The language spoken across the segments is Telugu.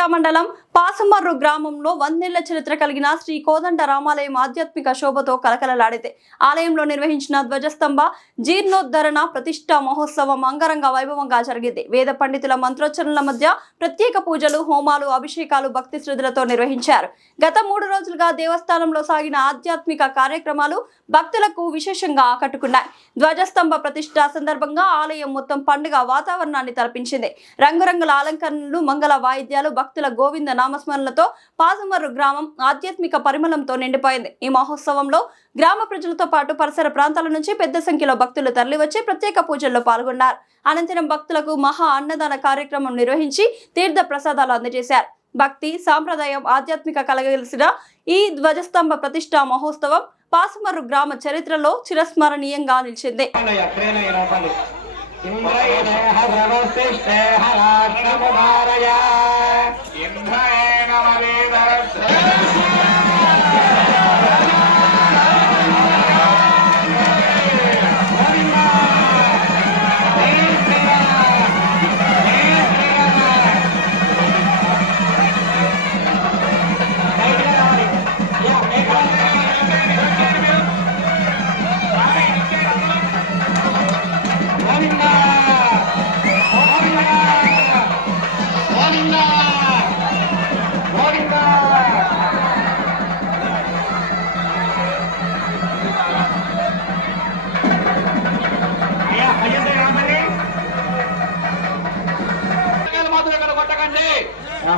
సూర్యాపేట మండలం పాసుమర్రు గ్రామంలో 100 ఏళ్ల చరిత్ర కలిగిన శ్రీ కోదండ రామాలయం ఆధ్యాత్మిక శోభతో కలకలలాడితే ఆలయంలో నిర్వహించిన ధ్వజస్తంభ జీర్ణోద్ధరణ ప్రతిష్ఠా మహోత్సవం అంగరంగ వైభవంగా జరిగింది. వేద పండితుల మంత్రోచ్చరణల మధ్య ప్రత్యేక పూజలు, హోమాలు, అభిషేకాలు భక్తి శ్రద్ధలతో నిర్వహించారు. గత 3 రోజులుగా దేవస్థానంలో సాగిన ఆధ్యాత్మిక కార్యక్రమాలు భక్తులకు విశేషంగా ఆకట్టుకున్నాయి. ధ్వజస్తంభ ప్రతిష్ఠ సందర్భంగా ఆలయం మొత్తం పండుగ వాతావరణాన్ని తలపించింది. రంగురంగుల అలంకరణలు, మంగళ వాయిద్యాలు, భక్తుల గోవింద నామస్మరణలతో పాసుమర్రు గ్రామం ఆధ్యాత్మిక పరిమళంతో నిండిపోయింది. ఈ మహోత్సవంలో గ్రామ ప్రజలతో పాటు పరిసర ప్రాంతాల నుంచి పెద్ద సంఖ్యలో భక్తులు తరలివచ్చి ప్రత్యేక పూజల్లో పాల్గొన్నారు. అనంతరం భక్తులకు మహా అన్నదాన కార్యక్రమం నిర్వహించి తీర్థ ప్రసాదాలు అందజేశారు. భక్తి, సాంప్రదాయం, ఆధ్యాత్మిక కలగలిసిన ఈ ధ్వజస్తంభ ప్రతిష్ఠా మహోత్సవం పాసుమర్రు గ్రామ చరిత్రలో చిరస్మరణీయంగా నిలిచింది.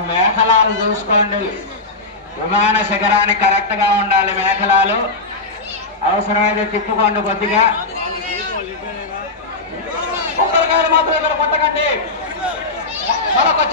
మేఘలాలు చూసుకోండి. విమాన శిఖరానికి కరెక్ట్ గా ఉండాలి. మేఘలాలు అవసరమైతే తిప్పుకోండి కొద్దిగా.